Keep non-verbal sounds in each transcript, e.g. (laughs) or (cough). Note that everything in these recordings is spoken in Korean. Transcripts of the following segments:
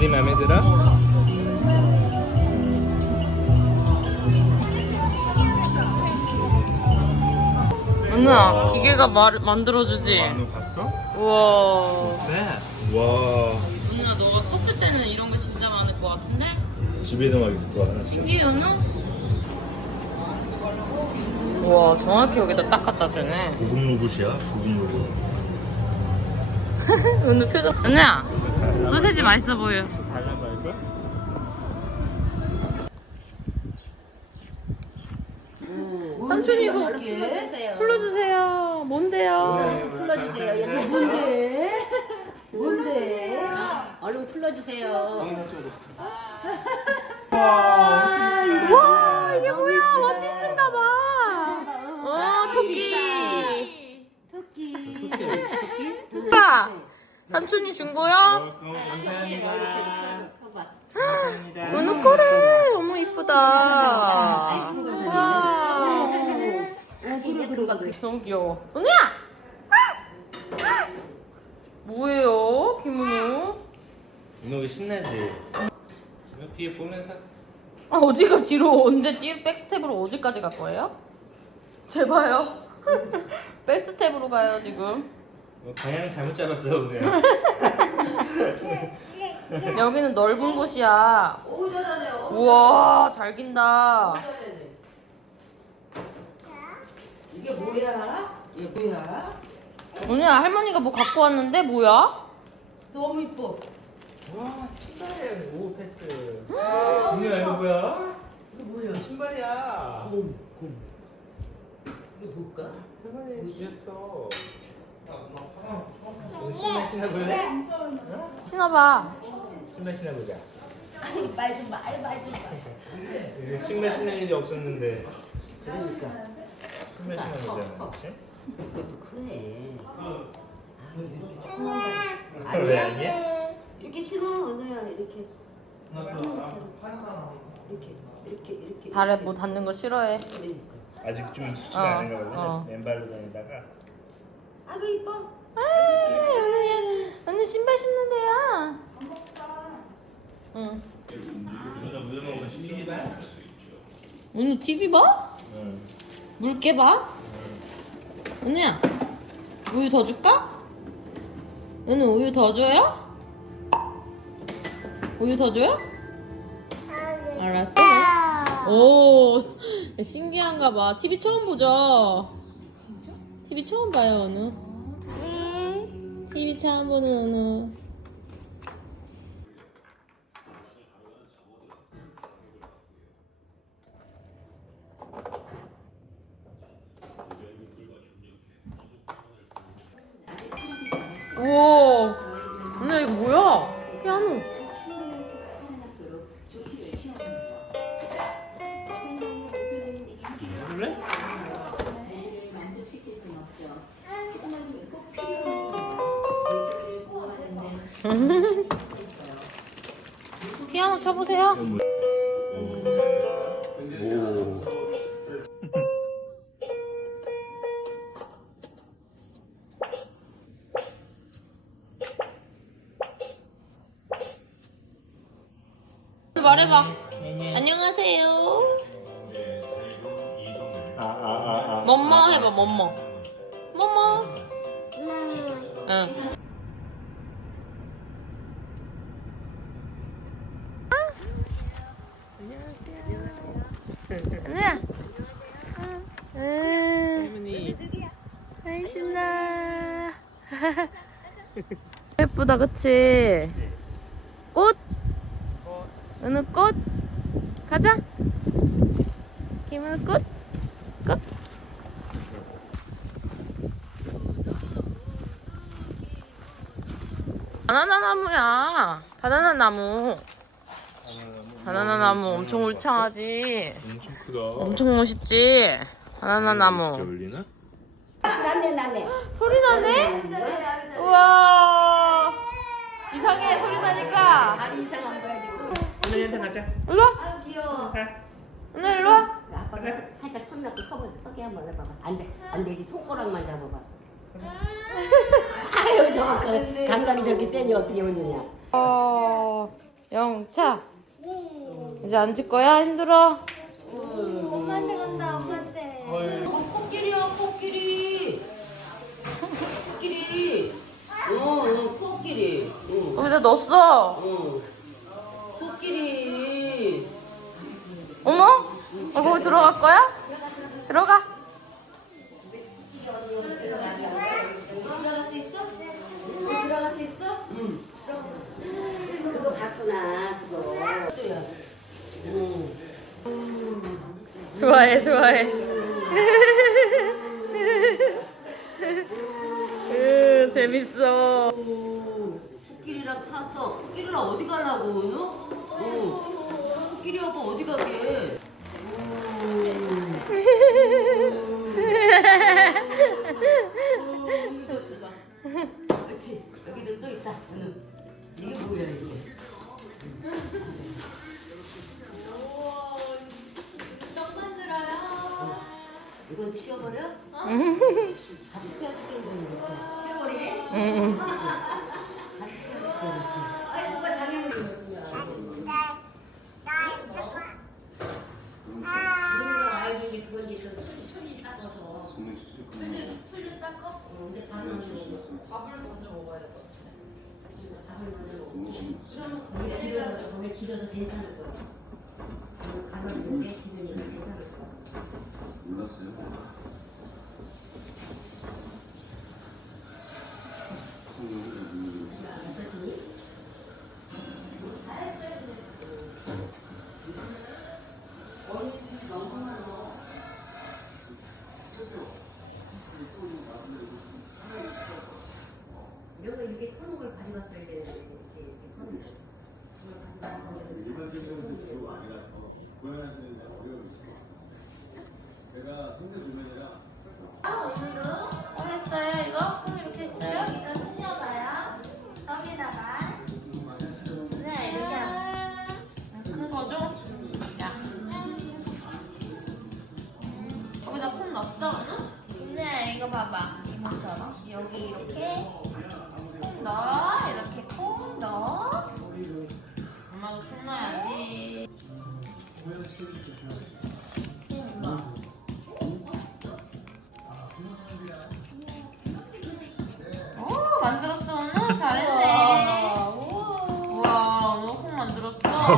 얘들아? 은우야 기계가 말, 만들어주지 너 봤어? 우와 네. 와 은우야 너가 컸을 때는 이런 거 진짜 많을 것 같은데? 집에도 막 있을 거야 하나씩. 신기해 은우? 우와 정확히 여기다 딱 갖다 주네 고급 로봇이야 고급 로봇. (laughs) 은우 표정 은우야 소세지 맛있어 보여? 삼촌이 이거 풀어주세요 뭔데요? 풀어주세요. 얘 뭔데? (laughs) 뭔데? 얼른 풀어주세요. 와 삼촌이 준 거야? 어, 감사합니다. 은우 거래 너무 이쁘다. 와 이게 금방 그 너무 귀여워. 은우야. 뭐예요 김은우? 너왜 신나지? 너 뒤에 보면서 아 어디가 뒤로 언제 뒤에 백스텝으로 어디까지 갈 거예요? 제발요. 백스텝으로 가요 지금. 너 방향 잘못 잡았어 그냥. (laughs) 여기는 넓은 곳이야. 오. 우와 잘 긴다. 이게 뭐야? 이게 뭐야? 은우야 할머니가 뭐 갖고 왔는데 뭐야? 너무 이뻐. 와 신발이야 오 패스. 뭐야 이거 뭐야? 이거 뭐야? 신발이야. 곰, 곰. 이게 뭘까? 할머니 주셨어. 너 신발 신어볼래? 신어봐. 신발 신어보자. 아니 말좀 마, 아이 말좀 마. 이제 신발 신을 일이 없었는데 그러니까. 신발 신어보자. 그치? 이것도 크네. 아유 이렇게. 왜 아니야? 이렇게 신어 언어야 이렇게. 이렇게 이렇게 이렇게. 발에 뭐 닿는 거 싫어해. 그러니까. 아직 좀 익숙지 어, 않은가 보네. 어. 맨발로 다니다가. 아그 이뻐. 아, 은우야, 은우 신발 신는데야. 응. 먹고 TV 봐? 물개 봐? 은우야, 우유 더 줄까? 은우 우유 더 줘요? 우유 더 줘요? 알았어. 오, 신기한가 봐. TV 처음 보죠? TV 처음 봐요, 은우. TV 처음 보는 은우. 우와, 은우 이거 뭐야? 피아노. 쳐보세요. 오. 말해봐. 안녕하세요. 아아아 아. 멈머 해봐, 멈머. 멈머. 응. 은우야. 응. 할머니. 아이 신나. (laughs) 예쁘다, 그치? 꽃. 은우 꽃. 가자. 김은우 꽃. 꽃. 바나나 나무야. 바나나 나무. 바나나 나무 엄청 울창하지. 엄청 크다. 엄청 멋있지. 바나나 나무. 진짜 울리나? 남네 남네. 소리 나네? 우와. 이상해 소리 나니까. 다리 이상한 거야 지금. 할머니한테 가자. 일로 와. 아 귀여워. 은우 일로 와. 아빠가 살짝 손 넣고 서보 서게 한번 해봐봐. 안 돼, 안 되지. 손가락만 잡아봐. 아유, 저거 그 감각이 저렇게 세니 어떻게 올리냐. 어. 영차. 이제 앉을 거야? 힘들어? 응, 거기다 넣었어. 응. 코끼리. 어머? 어, 거기 들어갈 거야? 들어가. 들어갈 수 있어? 들어갈 수 있어? 응. 그거 봤구나, 그거. 응. 좋아해, 좋아해. (laughs) 으, 재밌어. 탔어. 코끼리랑 어디 가려고, 너? 응. 코끼리 아빠 어디 가게? 그렇지. 여기도 또 있다. 응. 이게 뭐야, 이게? 이건 치워버려? 같이 치워줄게, 이건 이렇게. 치워버리네? 응. 같이 치워줄게, 이렇게. 아이, 누가 자기 우리가 알기 그건 이제 손이 닦아서 손을 손을 닦어? 근데 밥을 먼저 먹어. 밥을 먼저 먹어야 될 것 같아. 밥을 먼저 먹고. 그러면 거기에 기려서 괜찮을 거야. 그거 가면 이제 기르니까 괜찮을 거야. 몰랐어요. Gracias.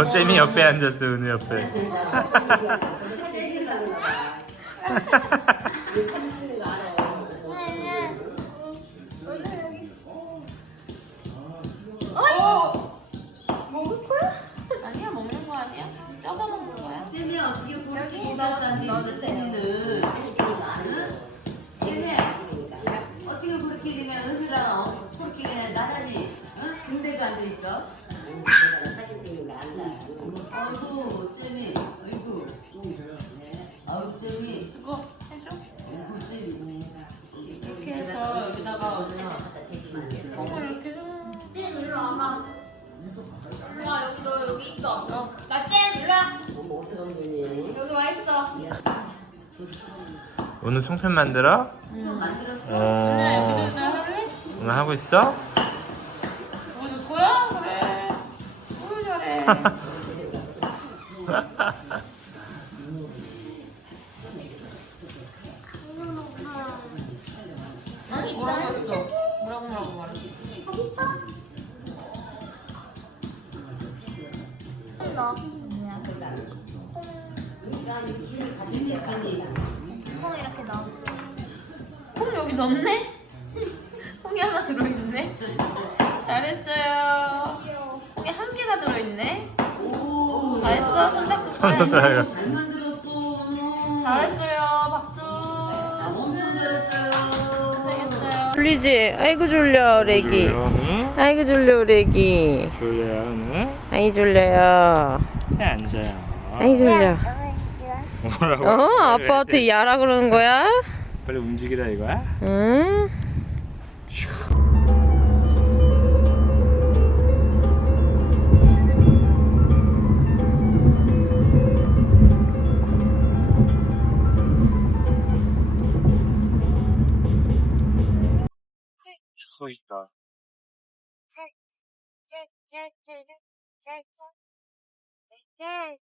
어. 어, 제니 옆에 앉았어, 은우 옆에. 어? 먹을 거야? 아니야, 먹는 거 아니야? 쪄서 먹는 거야. 쌤이 어떻게 그렇게 고달산이 있어, 쌤이는. 여기 너 여기 있어 나쟤 일로 와 좋니? 여기 와 있어 오늘 송편 만들어? 만들었어. 네, 어. 여기다 할래? 오늘 하고 있어? (laughs) 뭐 넣을 거야? 그래. 어우, 잘해. 아니, 뭐라고 했어? 이 쌤이. 콩 이렇게 넣어 콩 여기 넣었네? (laughs) 콩이 하나 들어있네? 잘했어요. 콩이 한 개가 들어있네? 오, 다 했어? 손 잡고 손잡고 가야지. 해요. 잘 만들었어. 잘했어요. 박수. 엄청 잘했어요. 고생했어요. 졸리지? 아이고 졸려, 레기. 은우? 아이고 졸려, 레기. 졸려요, 은우? 아이 졸려요. 네, 앉아요. 아이 졸려. 뭐라고? 어, 아빠한테 야라 그러는 거야? 빨리 움직이라 이거야? 응? Jake, Jake, Jake, Jake, Jake,